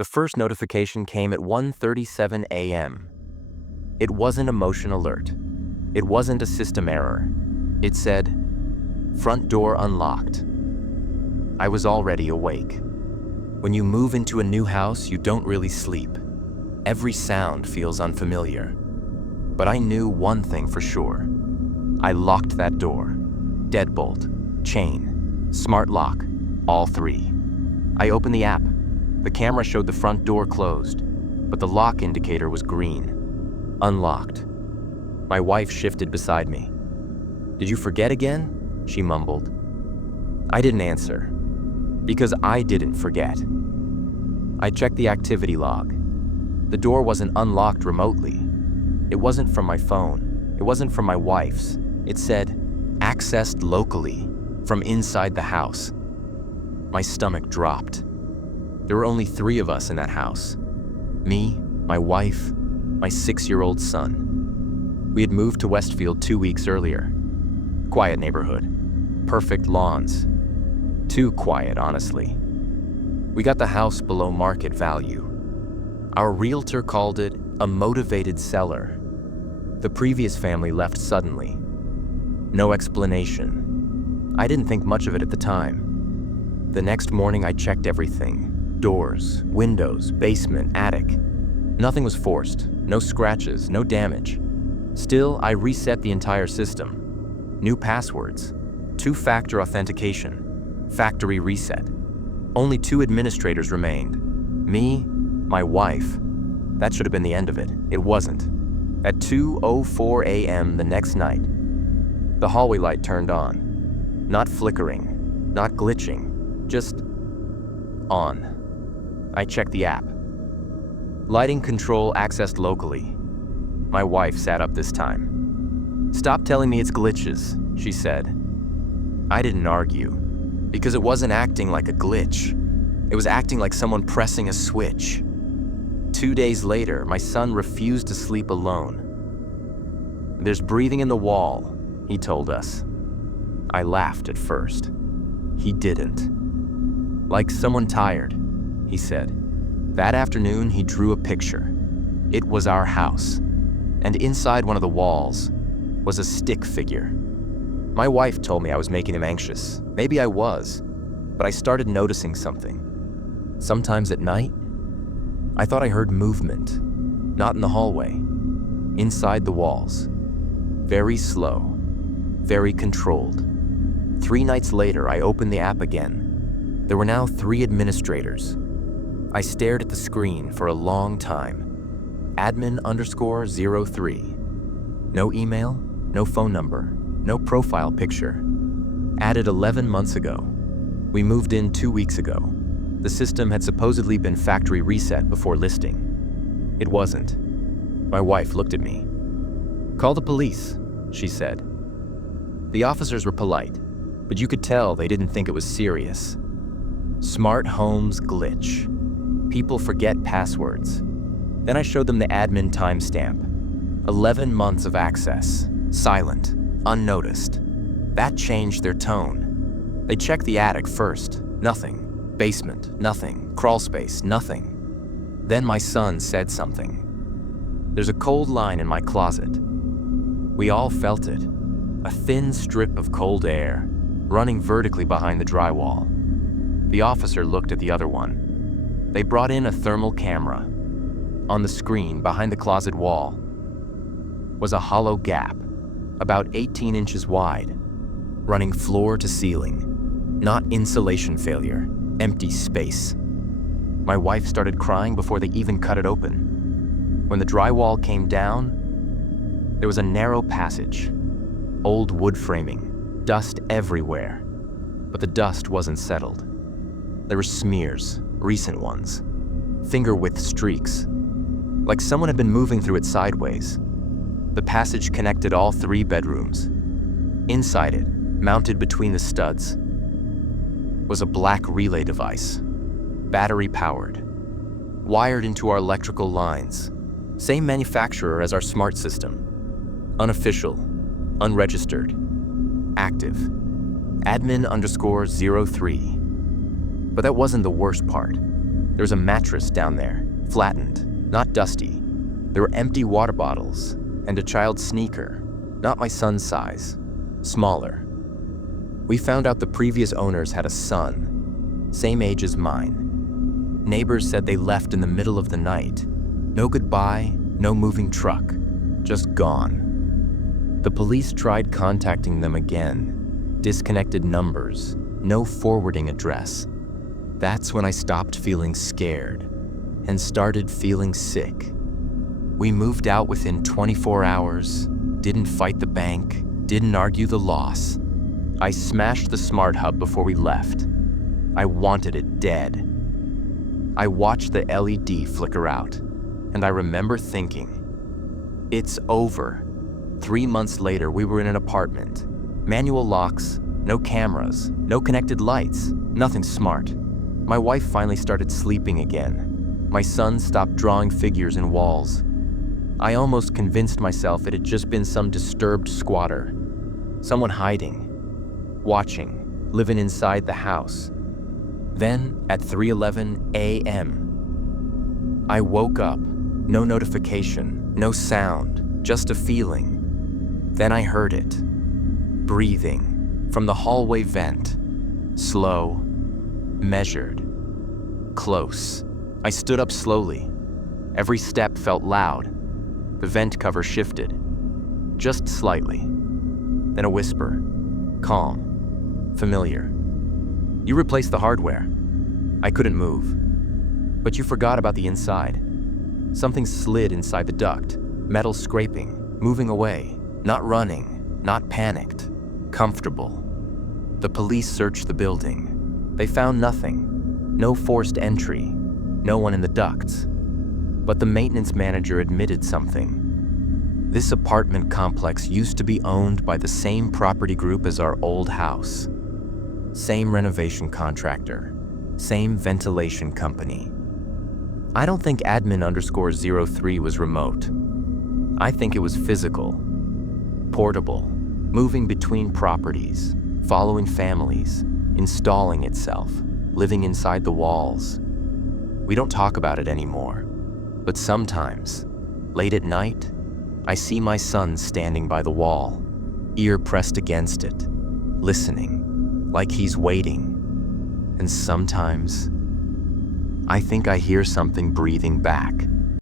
The first notification came at 1:37 a.m. It wasn't a motion alert. It wasn't a system error. It said, "Front door unlocked." I was already awake. When you move into a new house, you don't really sleep. Every sound feels unfamiliar. But I knew one thing for sure. I locked that door. Deadbolt, chain, smart lock, all three. I opened the app. The camera showed the front door closed, but the lock indicator was green. Unlocked. My wife shifted beside me. "Did you forget again?" she mumbled. I didn't answer, because I didn't forget. I checked the activity log. The door wasn't unlocked remotely. It wasn't from my phone. It wasn't from my wife's. It said, "Accessed locally, from inside the house." My stomach dropped. There were only 3 of us in that house. Me, my wife, my 6-year-old son. We had moved to Westfield 2 weeks earlier. Quiet neighborhood. Perfect lawns. Too quiet, honestly. We got the house below market value. Our realtor called it a motivated seller. The previous family left suddenly. No explanation. I didn't think much of it at the time. The next morning I checked everything. Doors, windows, basement, attic. Nothing was forced. No scratches, no damage. Still, I reset the entire system. New passwords. 2-factor authentication. Factory reset. Only 2 administrators remained. Me, my wife. That should have been the end of it. It wasn't. At 2:04 a.m. the next night, the hallway light turned on. Not flickering, not glitching, just on. I checked the app. Lighting control accessed locally. My wife sat up this time. "Stop telling me it's glitches," she said. I didn't argue, because it wasn't acting like a glitch. It was acting like someone pressing a switch. 2 days later, my son refused to sleep alone. "There's breathing in the wall," he told us. I laughed at first. He didn't. "Like someone tired," he said. That afternoon, he drew a picture. It was our house, and inside one of the walls was a stick figure. My wife told me I was making him anxious. Maybe I was, but I started noticing something. Sometimes at night, I thought I heard movement, not in the hallway, inside the walls. Very slow, very controlled. 3 nights later, I opened the app again. There were now 3 administrators. I stared at the screen for a long time. Admin_03. No email, no phone number, no profile picture. Added 11 months ago. We moved in 2 weeks ago. The system had supposedly been factory reset before listing. It wasn't. My wife looked at me. "Call the police," she said. The officers were polite, but you could tell they didn't think it was serious. Smart homes glitch. People forget passwords. Then I showed them the admin timestamp. 11 months of access. Silent. Unnoticed. That changed their tone. They checked the attic first. Nothing. Basement. Nothing. Crawl space. Nothing. Then my son said something. There's a cold line in my closet. We all felt it. A thin strip of cold air, running vertically behind the drywall. The officer looked at the other one. They brought in a thermal camera. On the screen behind the closet wall was a hollow gap, about 18 inches wide, running floor to ceiling. Not insulation failure, empty space. My wife started crying before they even cut it open. When the drywall came down, there was a narrow passage. Old wood framing, dust everywhere. But the dust wasn't settled. There were smears, recent ones. Finger-width streaks. Like someone had been moving through it sideways. The passage connected all 3 bedrooms. Inside it, mounted between the studs, was a black relay device, battery-powered, wired into our electrical lines. Same manufacturer as our smart system. Unofficial, unregistered, active. Admin_03. But that wasn't the worst part. There was a mattress down there, flattened, not dusty. There were empty water bottles and a child's sneaker, not my son's size, smaller. We found out the previous owners had a son, same age as mine. Neighbors said they left in the middle of the night. No goodbye, no moving truck, just gone. The police tried contacting them again, disconnected numbers, no forwarding address. That's when I stopped feeling scared and started feeling sick. We moved out within 24 hours, didn't fight the bank, didn't argue the loss. I smashed the smart hub before we left. I wanted it dead. I watched the LED flicker out, and I remember thinking, it's over. 3 months later, we were in an apartment. Manual locks, no cameras, no connected lights, nothing smart. My wife finally started sleeping again. My son stopped drawing figures in walls. I almost convinced myself it had just been some disturbed squatter. Someone hiding, watching, living inside the house. Then, at 3:11 a.m., I woke up. No notification, no sound, just a feeling. Then I heard it. Breathing from the hallway vent. Slow, measured, close. I stood up slowly. Every step felt loud. The vent cover shifted, just slightly. Then a whisper, calm, familiar. You replaced the hardware. I couldn't move. But you forgot about the inside. Something slid inside the duct, metal scraping, moving away, not running, not panicked, comfortable. The police searched the building. They found nothing, no forced entry, no one in the ducts. But the maintenance manager admitted something. This apartment complex used to be owned by the same property group as our old house. Same renovation contractor, same ventilation company. I don't think admin_03 was remote. I think it was physical, portable, moving between properties, following families, installing itself, living inside the walls. We don't talk about it anymore, but sometimes, late at night, I see my son standing by the wall, ear pressed against it, listening, like he's waiting. And sometimes, I think I hear something breathing back.